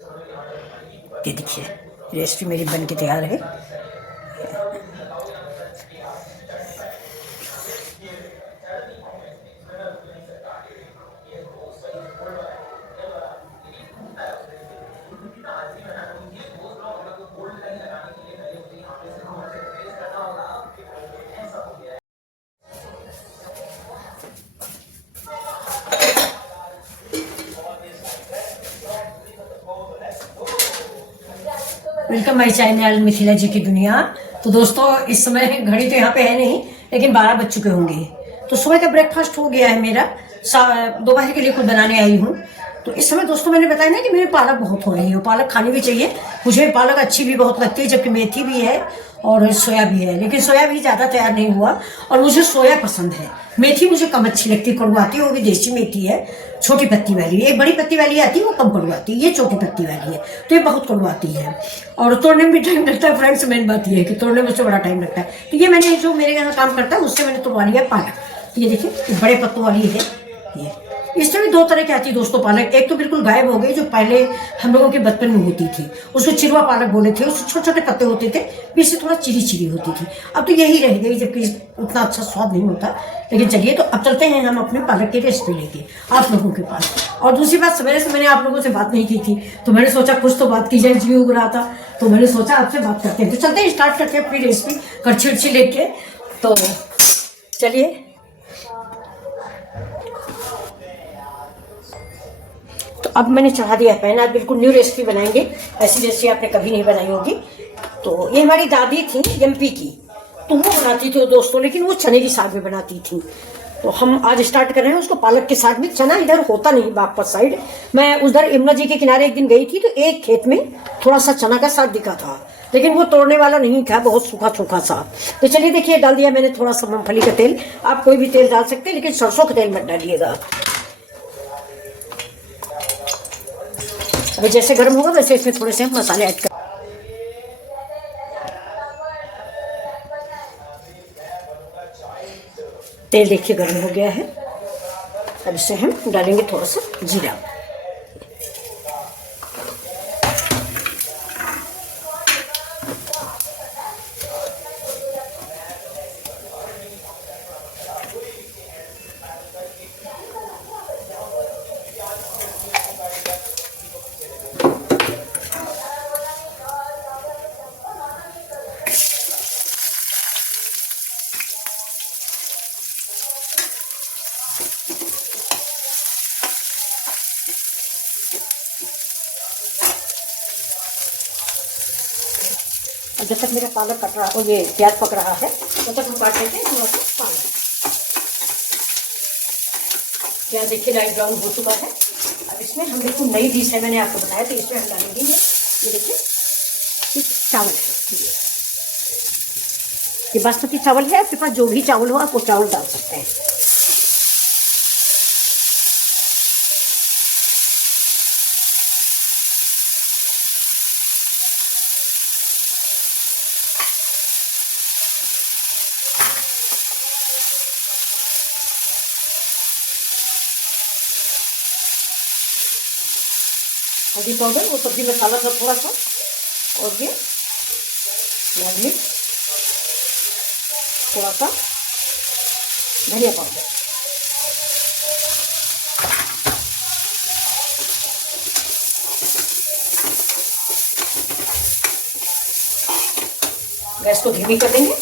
ये देखिए रेसिपी मेरी बन के तैयार है। वेलकम माई चैनल मिथिला जी की दुनिया। तो दोस्तों इस समय घड़ी तो यहाँ पे है नहीं, लेकिन 12 बज चुके होंगे। तो सुबह का ब्रेकफास्ट हो गया है मेरा। दोपहर के लिए कुछ बनाने आई हूँ। तो इस समय दोस्तों मैंने बताया ना कि मेरे पालक बहुत हो रही है, पालक खानी भी चाहिए। मुझे पालक अच्छी भी बहुत लगती है, जबकि मेथी भी है और सोया भी है, लेकिन सोया भी ज़्यादा तैयार नहीं हुआ और मुझे सोया पसंद है। मेथी मुझे कम अच्छी लगती है, कड़ुआती है। वो भी देसी मेथी है, छोटी पत्ती वाली। एक बड़ी पत्ती वाली आती है, वो कम कड़ुआती है। ये छोटी पत्ती वाली है, तो ये बहुत कड़ुआती है और तोड़ने में भी टाइम लगता है। फ्रेंड्स मेन बात ये है कि तोड़ने में उससे बड़ा टाइम लगता है। तो ये मैंने जो मेरे यहाँ काम करता है उससे मैंने तोड़वा लिया पालक। ये देखिए बड़े पत्तों वाली है ये। इसमें भी दो तरह की आती है दोस्तों पालक। एक तो बिल्कुल गायब हो गई, जो पहले हम लोगों के बचपन में होती थी, उसको चिरवा पालक बोले थे। उसके छोटे छोटे पत्ते होते थे, पीछे थोड़ा चिरी चिरी होती थी। अब तो यही रह गई, जबकि उतना अच्छा स्वाद नहीं होता। लेकिन चलिए, तो अब चलते हैं हम अपने पालक की रेसिपी लेके आप लोगों के पास। और दूसरी बात, सवेरे से मैंने आप लोगों से बात नहीं की थी, तो मैंने सोचा कुछ तो बात की जाए। जी उग रहा था, तो मैंने सोचा आपसे बात करते हैं। तो चलते हैं, स्टार्ट करते हैं अपनी रेसिपी करछी उर्छी लेके। तो चलिए, तो अब मैंने चढ़ा दिया है पैन। आज बिल्कुल न्यू रेसिपी बनाएंगे, ऐसी रेसिपी आपने कभी नहीं बनाई होगी। तो ये हमारी दादी थी एमपी की, तो वो बनाती थी दोस्तों, लेकिन वो चने की साग में बनाती थी। तो हम आज स्टार्ट कर रहे हैं उसको पालक के साग में। चना इधर होता नहीं बागपत साइड। मैं उधर यमुना जी के किनारे एक दिन गई थी, तो एक खेत में थोड़ा सा चना का साग दिखा था, लेकिन वो तोड़ने वाला नहीं था, बहुत सूखा सूखा सा। तो चलिए देखिए, डाल दिया मैंने थोड़ा सा मूंगफली का तेल। आप कोई भी तेल डाल सकते हैं, लेकिन सरसों का तेल मत डालिएगा। अभी जैसे गर्म होगा वैसे इसमें थोड़े से हम मसाले ऐड कर। तेल देखिए गर्म हो गया है। अब इससे हम डालेंगे थोड़ा सा जीरा। जब तक मेरा पालक कट रहा हो, ये प्याज पक रहा है, तब तक हम काट लेते हैं थोड़ा सा पालक। प्याज देखिए लाइट ब्राउन हो चुका है। अब इसमें हम बिल्कुल नई डिश है, मैंने आपको बताया, तो इसमें हम डालेंगे ये देखिए चावल है। ये बासमती चावल है, आपके पास जो भी चावल हो आप वो चावल डाल सकते हैं। हल्दी पाउडर, वो सब्जी मसाला था थोड़ा सा, और ये लाल मिर्च, थोड़ा सा धनिया पाउडर। गैस को धीमी कर देंगे।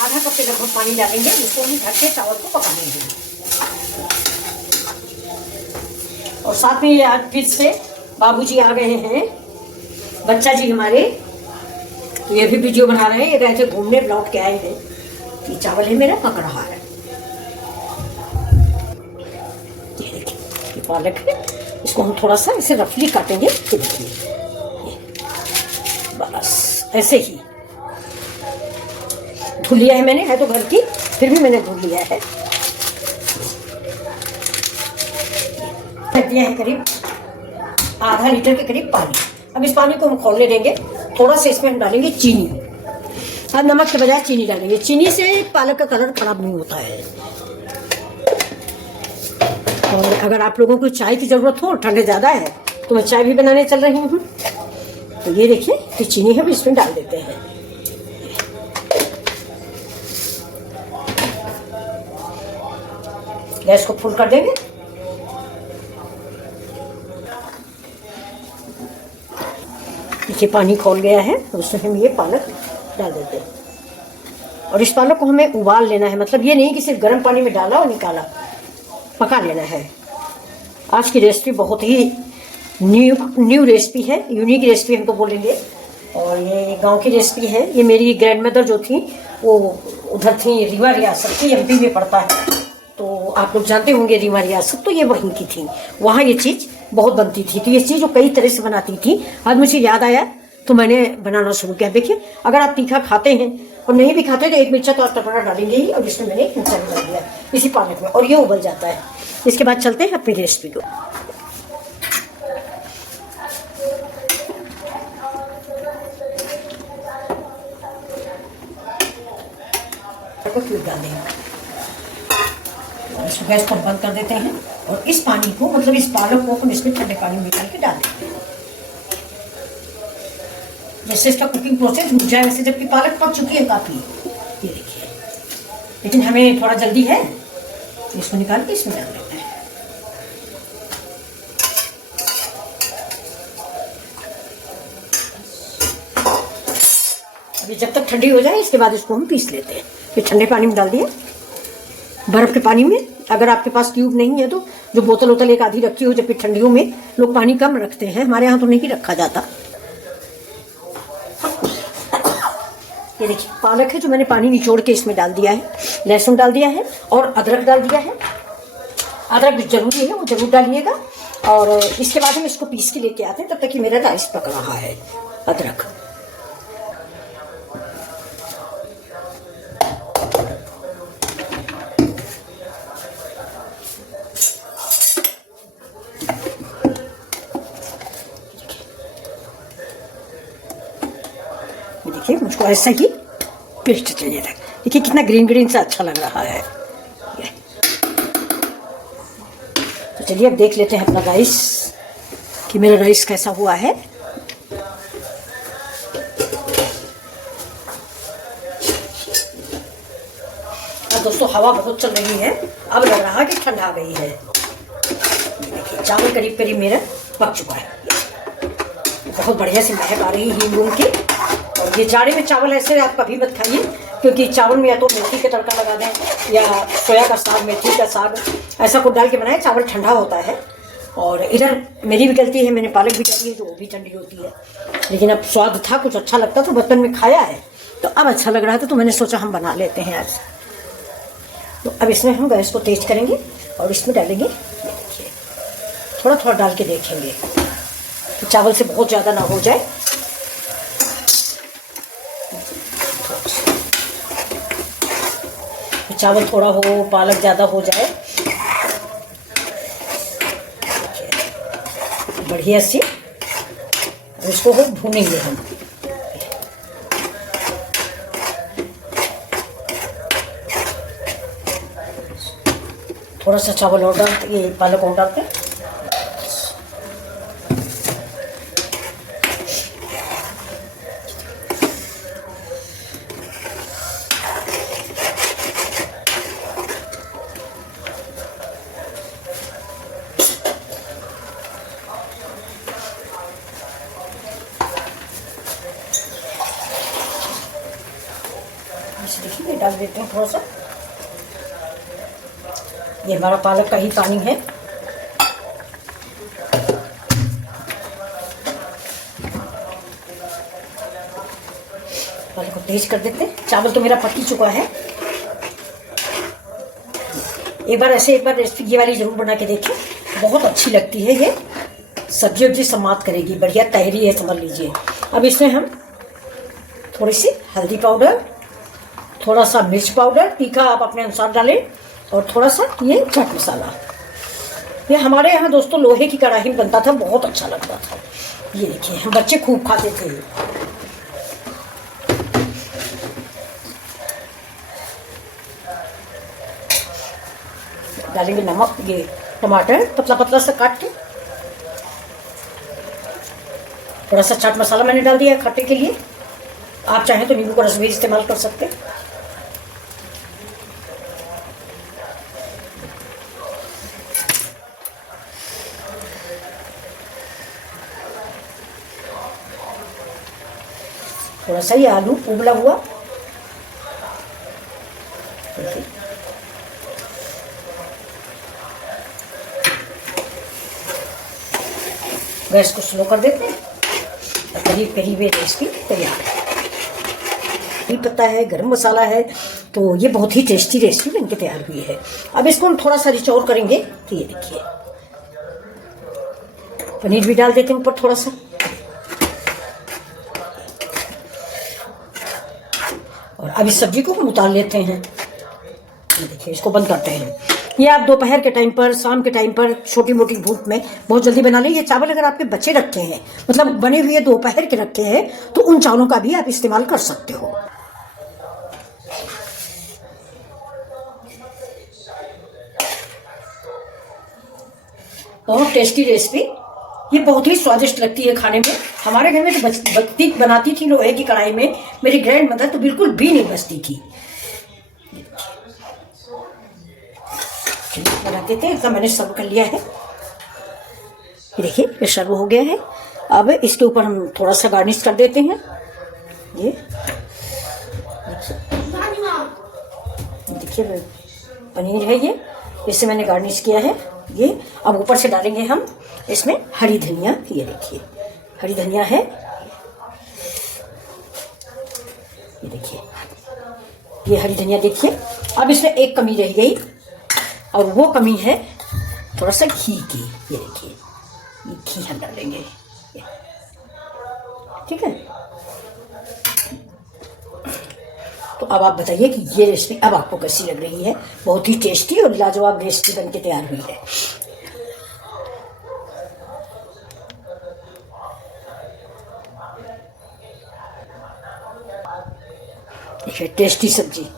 आधा कप के लगभग पानी डालेंगे, उसको हम ढक के चावल को पका लेंगे। और साथ में आज फिर से बाबूजी आ गए हैं, बच्चा जी हमारे, तो ये भी वीडियो बना रहे हैं। ये गए थे घूमने, लौट के आए हैं। ये चावल है मेरा, पक रहा है। ये देखिए ये पालक है, इसको हम थोड़ा सा इसे रफली काटेंगे। बस ऐसे ही धुल लिया है मैंने, है तो घर की, फिर भी मैंने धुल लिया है। दिया है करीब आधा लीटर के करीब पानी। अब इस पानी को हम खौलने देंगे। थोड़ा सा इसमें हम डालेंगे चीनी। अब नमक के बजाय चीनी डालेंगे। चीनी से पालक का कलर खराब नहीं होता है। और अगर आप लोगों को चाय की ज़रूरत हो, ठंडे ज़्यादा है, तो मैं चाय भी बनाने चल रही हूँ। तो ये देखिए कि चीनी हम इसमें डाल देते हैं। गैस को फुल कर देंगे। देखिए पानी खौल गया है, तो उसमें हम ये पालक डाल देते हैं। और इस पालक को हमें उबाल लेना है, मतलब ये नहीं कि सिर्फ गर्म पानी में डाला और निकाला, पका लेना है। आज की रेसिपी बहुत ही न्यू रेसिपी है, यूनिक रेसिपी हमको बोलेंगे। और ये गांव की रेसिपी है। ये मेरी ग्रैंड मदर जो थी वो उधर थी, रीवा रियासत की, एमपी में पड़ता है, तो आप लोग जानते होंगे रीवा रियासत, तो ये वहीं की थी। वहाँ ये चीज़ बहुत बनती थी। तो ये चीज़ वो कई तरह से बनाती थी। आज मुझे याद आया तो मैंने बनाना शुरू किया। देखिए अगर आप तीखा खाते हैं और नहीं भी खाते तो एक मिर्चा तो आप टमाटर डालेंगे ही। और इसमें मैंने मिर्चा भी डाल दिया इसी पालक में, और ये उबल जाता है। इसके बाद चलते हैं अपनी रेसिपी को। डाल देंगे, इसको गैस को बंद कर देते हैं। और इस पानी को, मतलब इस पालक को हम इसमें ठंडे पानी में डाल के डाल देते हैं। जैसे इसका कुकिंग प्रोसेस रुक जाए वैसे, जबकि पालक पक चुकी है काफ़ी, ये देखिए। लेकिन हमें थोड़ा जल्दी है, इसको निकाल के इसमें डाल देते हैं। अभी जब तक ठंडी हो जाए इसके बाद इसको हम पीस लेते हैं। फिर ठंडे पानी में डाल दिया, बर्फ के पानी में। अगर आपके पास ट्यूब नहीं है तो जो बोतल वोतल एक आधी रखी हो, जबकि ठंडियों में लोग पानी कम रखते हैं, हमारे यहाँ तो नहीं रखा जाता। ये देखिए पालक है जो मैंने पानी निचोड़ के इसमें डाल दिया है। लहसुन डाल दिया है और अदरक डाल दिया है। अदरक जरूरी है, वो जरूर डालिएगा। और इसके बाद हम इसको पीस के लेके आते हैं, तब तक कि मेरा राइस पक रहा है। अदरक देखिए, मुझको ऐसा ही पेस्ट चाहिए था। देखिए कितना ग्रीन ग्रीन सा अच्छा लग रहा है। तो चलिए अब देख लेते हैं अपना राइस कि मेरा राइस कैसा हुआ है। और दोस्तों हवा बहुत चल रही है, अब लग रहा है कि ठंड आ गई है। देखिए चावल करीब करीब मेरा पक चुका है। बहुत बढ़िया सी महक आ रही है हींग की। और ये जाड़े में चावल ऐसे आप कभी मत खाइए, क्योंकि चावल में या तो मेथी का तड़का लगा दें या सोया का साग, मेथी का साग, ऐसा कुछ डाल के बनाए। चावल ठंडा होता है। और इधर मेरी भी गलती है, मैंने पालक भी डाली है जो वो भी ठंडी होती है। लेकिन अब स्वाद था, कुछ अच्छा लगता तो बचपन में खाया है, तो अब अच्छा लग रहा था, तो मैंने सोचा हम बना लेते हैं आज। तो अब इसमें हम गैस को तेज करेंगे और इसमें डालेंगे, देखिए थोड़ा थोड़ा डाल के देखेंगे तो चावल से बहुत ज़्यादा ना हो जाए। चावल थोड़ा हो, पालक ज़्यादा हो जाए, बढ़िया से इसको भूनेंगे हम। थोड़ा सा चावल और डालते, ये पालक और डालते हैं। देखिए डाल देते हैं थोड़ा सा। ये हमारा पालक का ही पानी है। पालक को तेज कर देते हैं। चावल तो मेरा पक ही चुका है। एक बार रेसिपी ये वाली जरूर बना के देखें, बहुत अच्छी लगती है। ये सब्जी वब्जी समाप्त करेगी, बढ़िया तहरी है समझ लीजिए। अब इसमें हम थोड़ी सी हल्दी पाउडर, थोड़ा सा मिर्च पाउडर, तीखा आप अपने अनुसार डालें, और थोड़ा सा ये चाट मसाला। ये हमारे यहाँ दोस्तों लोहे की कढ़ाई में बनता था, बहुत अच्छा लगता था। ये देखिए हम बच्चे खूब खाते थे। डालेंगे नमक, ये टमाटर पतला पतला सा काट के, थोड़ा सा चाट मसाला मैंने डाल दिया है खट्टे के लिए। आप चाहें तो नींबू का रस भी इस्तेमाल कर सकते हैं। थोड़ा सा ये आलू उबला हुआ, गैस को स्लो कर देते हैं। करीब करीब ये रेसिपी तैयार है। करी पत्ता है, गरम मसाला है, तो ये बहुत ही टेस्टी रेसिपी बनके तैयार हुई है। अब इसको हम थोड़ा सा रिच और करेंगे। तो ये देखिए, पनीर भी डाल देते हैं ऊपर थोड़ा सा, और अब इस सब्जी को हम उतार लेते हैं। ये देखिए, इसको बंद करते हैं। ये आप दोपहर के टाइम पर, शाम के टाइम पर, छोटी मोटी भूख में बहुत जल्दी बना लें। ये चावल अगर आपके बच्चे रखे हैं, मतलब बने हुए दोपहर के रखे हैं, तो उन चावलों का भी आप इस्तेमाल कर सकते हो। बहुत टेस्टी रेसिपी, ये बहुत ही स्वादिष्ट लगती है खाने में। हमारे घर में तो बचती बनाती थी लोहे की कढ़ाई में, मेरी ग्रैंड मदर तो बिल्कुल भी नहीं बचती थी। बना देते हैं। इतना मैंने सर्व कर लिया है। ये देखिए, ये सर्व हो गया है। अब इसके ऊपर हम थोड़ा सा गार्निश कर देते हैं। ये देखिए, पनीर है ये, इसे मैंने गार्निश किया है। ये अब ऊपर से डालेंगे हम इसमें हरी धनिया। ये देखिए, हरी धनिया है। ये देखिए, ये हरी धनिया देखिए। अब इसमें एक कमी रह गई, और वो कमी है थोड़ा सा घी की। ये देखिए, ये घी हम डालेंगे, ठीक है। तो अब आप बताइए कि ये रेसिपी अब आपको कैसी लग रही है। बहुत ही टेस्टी और लाजवाब रेसिपी बनके तैयार हुई है। देखिए, टेस्टी सब्जी।